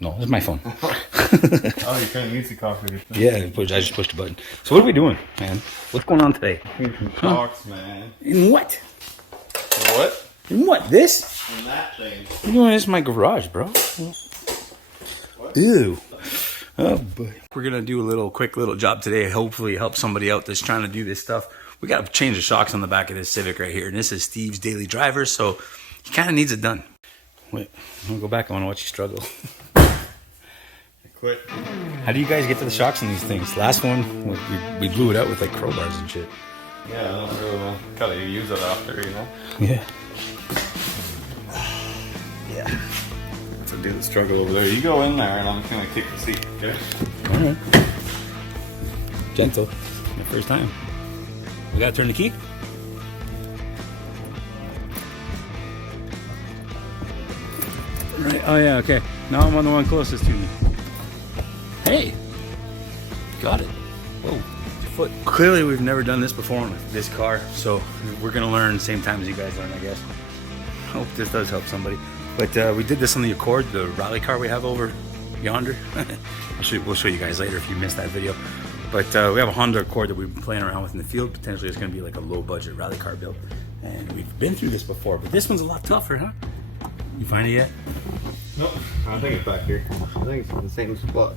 No, it's my phone. Oh, you're trying music off of your phone. Yeah, I just pushed a button. So what are we doing, man? What's going on today? Shocks, man. In what? What? In what? This? In that thing. You're doing this in my garage, bro. What? Ew. Oh boy. We're gonna do a quick little job today. Hopefully help somebody out that's trying to do this stuff. We gotta change the shocks on the back of this Civic right here. And this is Steve's daily driver, so he kinda needs it done. Wait, I'm gonna go back. I wanna watch you struggle. Quit. How do you guys get to the shocks on these things? Last one, we blew it out with like crowbars and shit. Yeah, I don't really know. Gotta use it after, you know? Yeah. Yeah. So do the struggle over there. You go in there and I'm just gonna kick the seat, okay? Alright. Gentle. My first time. We gotta turn the key? Right, oh yeah, okay. Now I'm on the one closest to me. Hey! Got it. Whoa, foot. Clearly we've never done this before on this car, so we're gonna learn same time as you guys learn, I guess. Hope this does help somebody. But we did this on the Accord, the rally car we have over yonder. We'll show you guys later if you missed that video. But we have a Honda Accord that we've been playing around with in the field. Potentially it's gonna be like a low budget rally car build. And we've been through this before, but this one's a lot tougher, huh? You find it yet? Nope. I think it's back here. I think it's in the same spot.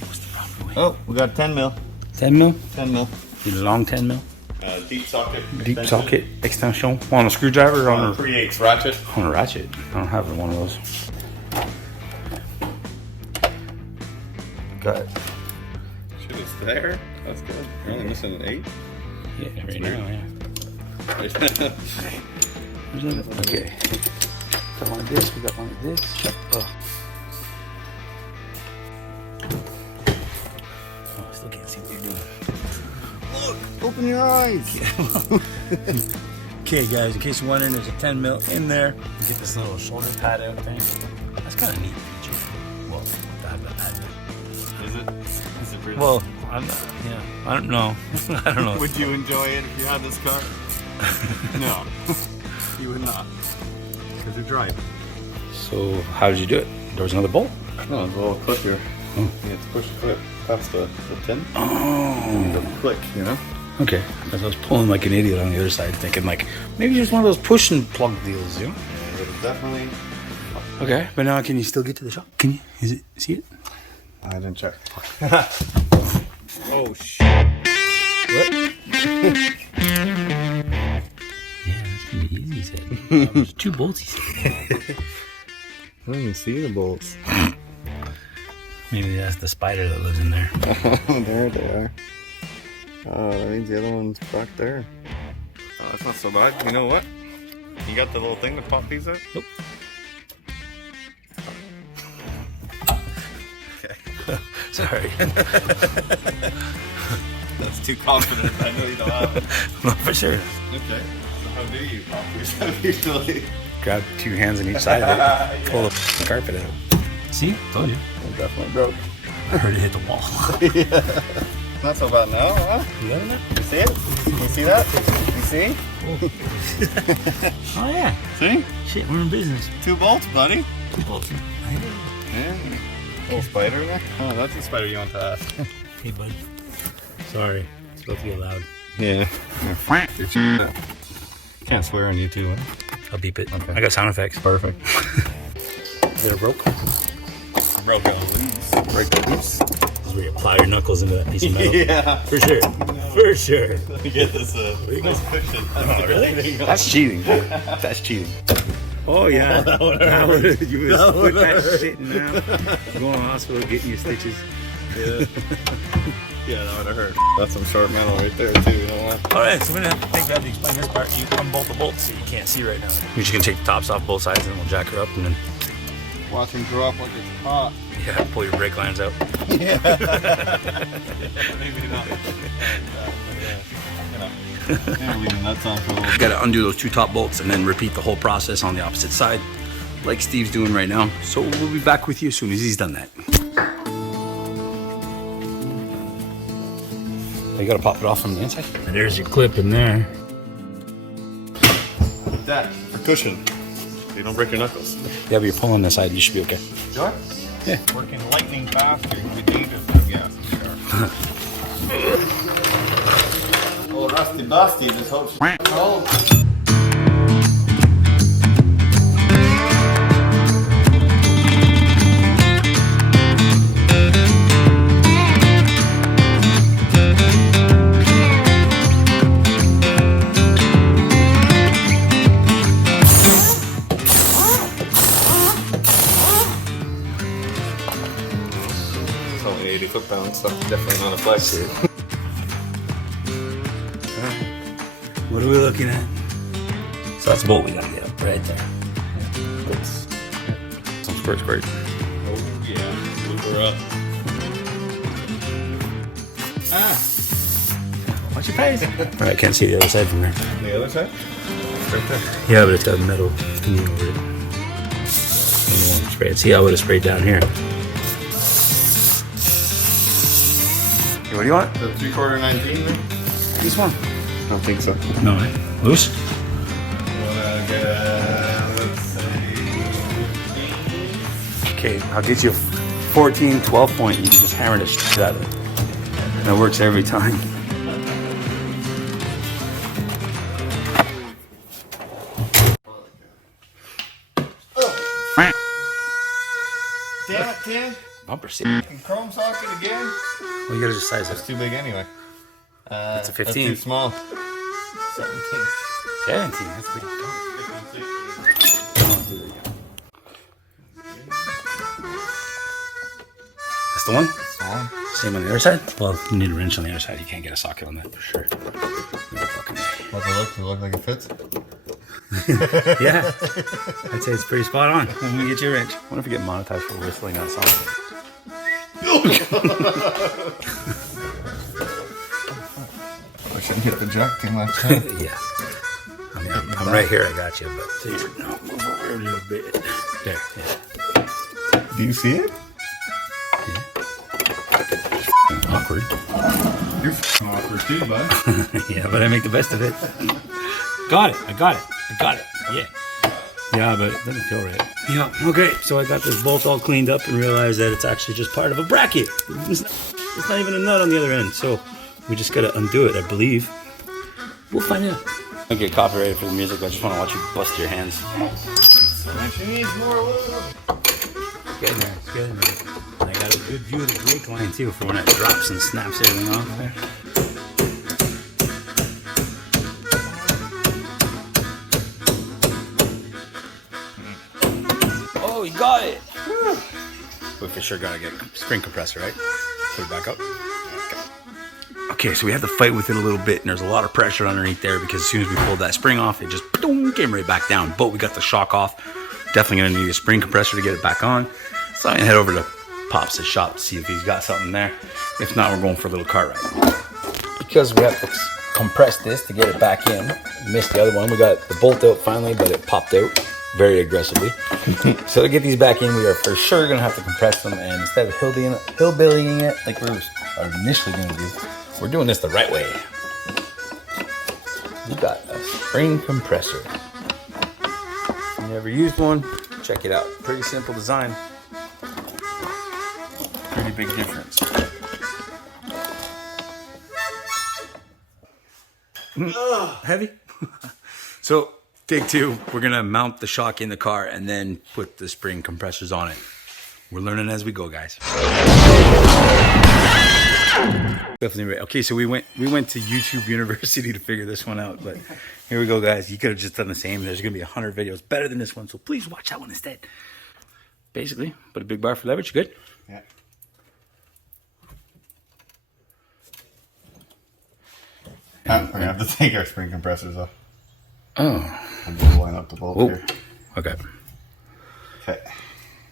What's the proper way? Oh, we got 10 mil. 10 mil? 10 mil. The long 10 mil? Deep socket. Deep socket extension. On a screwdriver or on a 3/8 ratchet. on a ratchet? I don't have one of those. Got it. Shit, it's there. That's good. You're only missing an 8. Yeah, right now, yeah. Okay. Got one of this, we got one of this. Oh. I still can't see what you're doing. Look, open your eyes. Okay, guys, in case you're wondering, there's a 10 mil in there. You get this little shoulder pad out thing. That's kind of neat feature. Well, to have that pad. Is it? Is it really? Well, I'm not, yeah, I don't know. I don't know. Would you enjoy it if you had this car? No, you would not. Because you're driving. So, how did you do it? There was another bolt? No, it's a little clip here. Oh. You have to push the clip past the pin. Oh. The click, you know? Okay, because I was pulling like an idiot on the other side, thinking like, maybe just one of those push and plug deals, you know? Yeah, it's definitely. Okay, but now can you still get to the shop? Can you? Is it? See it? I didn't check. Oh, shit. What? Yeah, that's gonna be easy, he said. There's 2 bolts, he said. I don't even see the bolts. Maybe that's the spider that lives in there. Oh, there they are. Oh, that means the other one's back there. Oh, that's not so bad. You know what? You got the little thing to pop these out? Nope. Okay. Sorry. That's too confident. I know you don't have it. No, for sure. Okay. So how do you pop these out usually? Grab 2 hands on each side of it. Pull the carpet out. See? Told you. It definitely broke. I heard it hit the wall. Yeah. Not so bad now, huh? You got it? You see it? You see that? You see? Oh, yeah. See? Shit, we're in business. 2 bolts, buddy. 2 bolts. Yeah. Little spider in there? Oh, that's the spider you want to ask. Hey, bud. Sorry. It's supposed to be loud. Yeah. Can't swear on YouTube, huh? I'll beep it. Okay. I got sound effects. Perfect. Is it a broke? Broke it loose. Break it loose. This is where you plow your knuckles into that piece of metal. Yeah. For sure. For sure. Let me get this nice cushion. Oh, really? That's cheating. That's cheating. Oh, yeah. That would hurt. You would put that shit in now. Go to the hospital, getting your stitches. Yeah. Yeah, that would have hurt. That's some sharp metal right there, too. You know what? Alright, so we're going to have to take that to explain this part. You unbolt the bolts that you can't see right now. We're just going to take the tops off both sides and then we'll jack her up and then... Watch him grow up like it's hot. Yeah, pull your brake lines out. Yeah. Maybe not. Yeah, leaving nuts on for a little bit. Got to undo those 2 top bolts and then repeat the whole process on the opposite side, like Steve's doing right now. So we'll be back with you as soon as he's done that. You got to pop it off from the inside. There's your clip in there. That for cushion, so you don't break your knuckles. Yeah, but you're pulling this side, you should be okay. Sure. It's working lightning fast. It can be dangerous for gas in the car. Oh, rusty busty. Just hope she's cold. Only 80 foot-pounds, so definitely not a flex suit. What are we looking at? So that's the bolt we gotta get up right there. Some squirt. Oh yeah, move her up. Ah! Watch your face. Alright, I can't see the other side from there. The other side? Right there. Yeah, but it's got metal thingy over it. Spray it. See, I would have sprayed down here. What do you want? The 3/4 19 there? This one? I don't think so. No, right? Loose? Wanna get, let's say... Okay, I'll get you a 14, 12 point. You can just hammer the shit out of it. And it works every time. Damn it, Tim! Bumper seat. Fucking chrome socket again? Well, you gotta just size it. That's too big anyway. It's a 15. That's too small. 17. 17, that's big. That's the one? Same on the other side? Well, you need a wrench on the other side. You can't get a socket on that for sure. No fucking way. What's it look? Does it look like it fits? Yeah. I'd say it's pretty spot on. When we get your wrench. I wonder if we get monetized for whistling that song. I shouldn't hit the jack too much. Huh? Yeah. I mean, I'm right here. I got you, but no, move over a little bit. There. Yeah. Do you see it? Awkward. You're f***ing awkward too, bud. Yeah, but I make the best of it. Got it. I got it. Yeah. Yeah, but it doesn't feel right. Yeah, okay. So I got this bolt all cleaned up and realized that it's actually just part of a bracket. It's not even a nut on the other end. So we just gotta undo it, I believe. We'll find out. I don't get copyrighted for the music. I just want to watch you bust your hands. She needs more lube. Get in there. Get in there. And I got a good view of the brake line too for when it drops and snaps everything off there. Oh, you got it! We for sure gotta get a spring compressor, right? Put it back up. Okay, so we had to fight with it a little bit, and there's a lot of pressure underneath there because as soon as we pulled that spring off, it just boom, came right back down. But we got the shock off. Definitely gonna need a spring compressor to get it back on. So I'm gonna head over to Pops' shop to see if he's got something there. If not, we're going for a little car ride. Because we have to compress this to get it back in. Missed the other one. We got the bolt out finally, but it popped out very aggressively. So to get these back in, we are for sure gonna have to compress them, and instead of hillbillying it like we were initially gonna do, we're doing this the right way. We got a spring compressor. If you never used one, check it out. Pretty simple design. Pretty big difference. Heavy? So, take two. We're gonna mount the shock in the car and then put the spring compressors on it. We're learning as we go, guys. Definitely right. Okay, so we went to YouTube University to figure this one out, but here we go, guys. You could have just done the same. There's gonna be 100 videos better than this one, so please watch that one instead. Basically, put a big bar for leverage. Good? Yeah. We're gonna have to take our spring compressors off. Oh. And we'll line up the bolt here. Okay. Okay.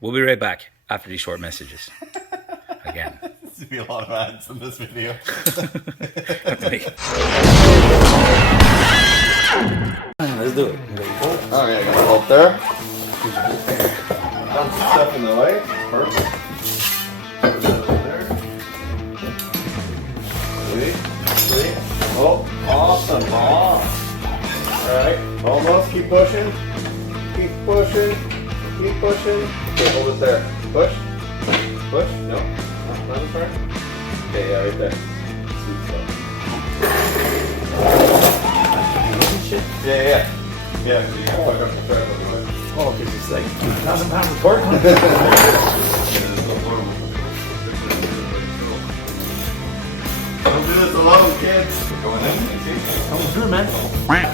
We'll be right back after these short messages. Again. There's gonna be a lot of ads in this video. Let's do it. Oh yeah, I got the bolt there. Dump some stuff in the way. Perfect. Put that over there. Sweet. Oh, awesome. Alright, almost. Keep pushing. Keep pushing. Keep pushing. Okay, hold it there. Push. part? Okay, yeah, right there. Yeah. Yeah, so you gotta plug up the thread otherwise. Oh, because it's like 2,000 pounds of pork. Don't do this alone, kids. We're going in, you see? Coming through, man.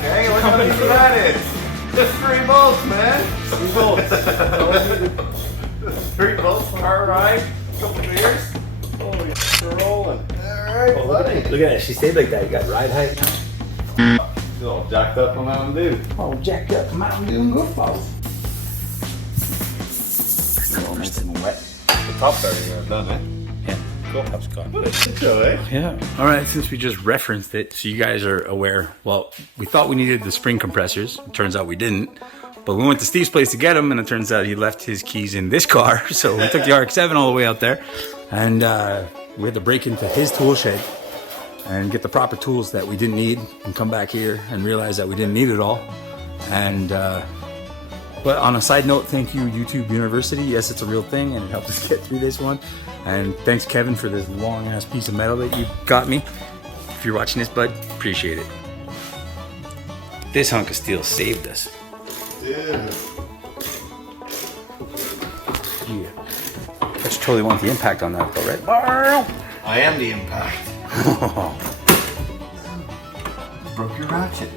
Hey, look how easy that is. Just 3 bolts, man. 3 bolts. 3 bolts, car ride, couple beers. Holy shit, we're rolling. Alright, buddy. Look at that. She stayed like that. You got ride height now. Still all jacked up on Mountain Dew. Oh, jacked up. Mountain Dew and Goof Balls. Still nice and wet. The top's already done, eh? Yeah. Cool. That was gone. What a shit show, eh? Yeah. All right. Since we just referenced it, so you guys are aware. Well, we thought we needed the spring compressors. It turns out we didn't. But we went to Steve's place to get them, and it turns out he left his keys in this car. So we took the RX-7 all the way out there, and we had to break into his tool shed and get the proper tools that we didn't need, and come back here and realize that we didn't need it all. And but on a side note, thank you YouTube University. Yes, it's a real thing, and it helped us get through this one. And thanks Kevin for this long ass piece of metal that you got me. If you're watching this, bud, appreciate it. This hunk of steel saved us. Yeah. Yeah. I just totally want the impact on that though, right? I am the impact. Broke your ratchet.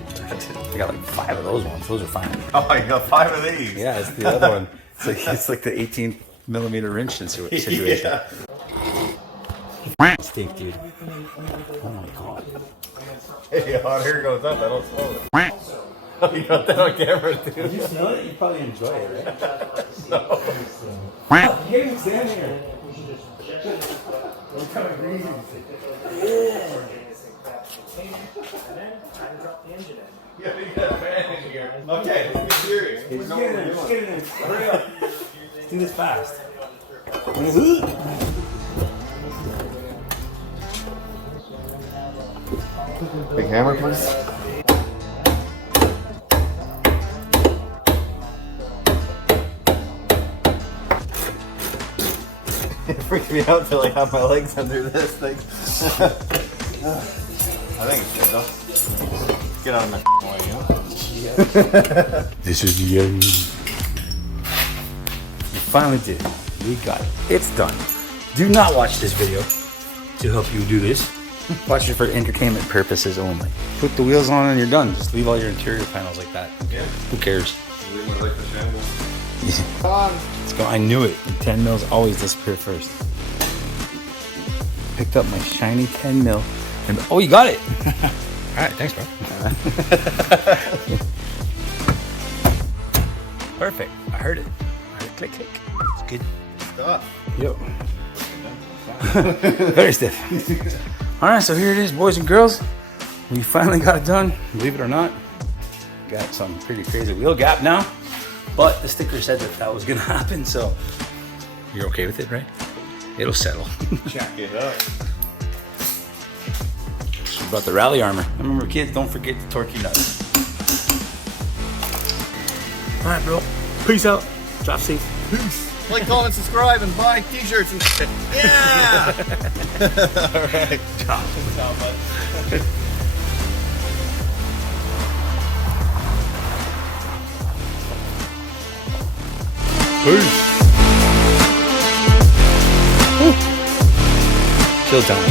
I got like 5 of those ones. Those are fine. Oh, I got 5 of these. Yeah, it's the other one. It's like the 18mm wrench situation. Yeah. Steak, dude. Oh my god. Hey, oh, here it goes up. I don't slow it. Oh, you got that on camera, too. Did you smell it? You probably enjoy it, right? No. You can't even stand here. What kind of greasy? Yeah, you got a fan in here. Okay, let's get serious. Let's get in there. Let's get in there. Hurry up. Let's do this fast. Big hammer, please. It freaks me out to like have my legs under this thing. I think it's good though. Get on the way, you know? This is the end. We finally did it. We got it. It's done. Do not watch this video to help you do this. Watch it for entertainment purposes only. Put the wheels on and you're done. Just leave all your interior panels like that. Yeah. Who cares? Leave my like the shambles. Come on. Let's go. I knew it. 10 mils always disappear first. Picked up my shiny 10 mil. And oh, you got it. All right, thanks, bro. Perfect. I heard it. Click, click. It's good. Stuff. Yo. Very stiff. All right, so here it is, boys and girls. We finally got it done. Believe it or not, got some pretty crazy wheel gap now. But the sticker said that was gonna happen, so you're okay with it, right? It'll settle. Check it out. We brought the rally armor. Remember, kids, don't forget the torquey nuts. All right, bro. Peace out. Drop safe. Peace. Like, comment, subscribe, and buy t-shirts and shit. Yeah! Alright. Ciao. Ciao, bud. Peace. Chill time.